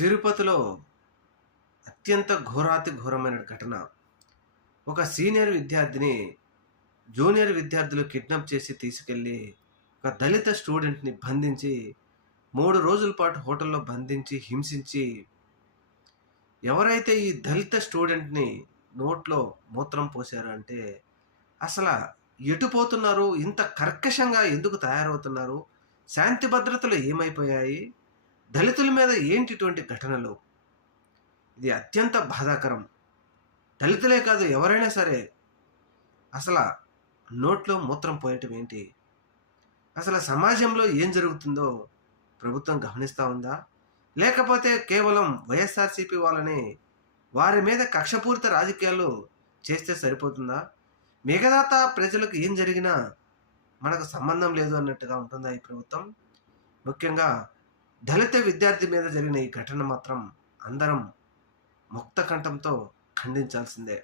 తిరుపతిలో అత్యంత ఘోరాతి ఘోరమైన ఘటన. ఒక సీనియర్ విద్యార్థిని జూనియర్ విద్యార్థులు కిడ్నాప్ చేసి తీసుకెళ్ళి ఒక దళిత స్టూడెంట్ని బంధించి మూడు రోజుల పాటు హోటల్లో బంధించి హింసించి ఎవరైతే ఈ దళిత స్టూడెంట్ని నోట్లో మూత్రం పోసారో అంటే అసలు ఎటు పోతున్నారు? ఇంత కర్కశంగా ఎందుకు తయారవుతున్నారు? శాంతి భద్రతలు ఏమైపోయాయి? దళితుల మీద ఏంటి ఇటువంటి ఘటనలు? ఇది అత్యంత బాధాకరం. దళితులే కాదు ఎవరైనా సరే అసలు నోట్లో మూత్రం పోయటం ఏంటి? అసలు సమాజంలో ఏం జరుగుతుందో ప్రభుత్వం గమనిస్తూ ఉందా? లేకపోతే కేవలం వైఎస్ఆర్సీపీ వాళ్ళని వారి మీద కక్షపూరిత రాజకీయాలు చేస్తే సరిపోతుందా? మిగతా ప్రజలకు ఏం జరిగినా మనకు సంబంధం లేదు అన్నట్టుగా ఉంటుందా ఈ ప్రభుత్వం? ముఖ్యంగా దళిత విద్యార్థి మీద జరిగిన ఈ ఘటన మాత్రం అందరం ముక్త కంఠంతో ఖండించాల్సిందే.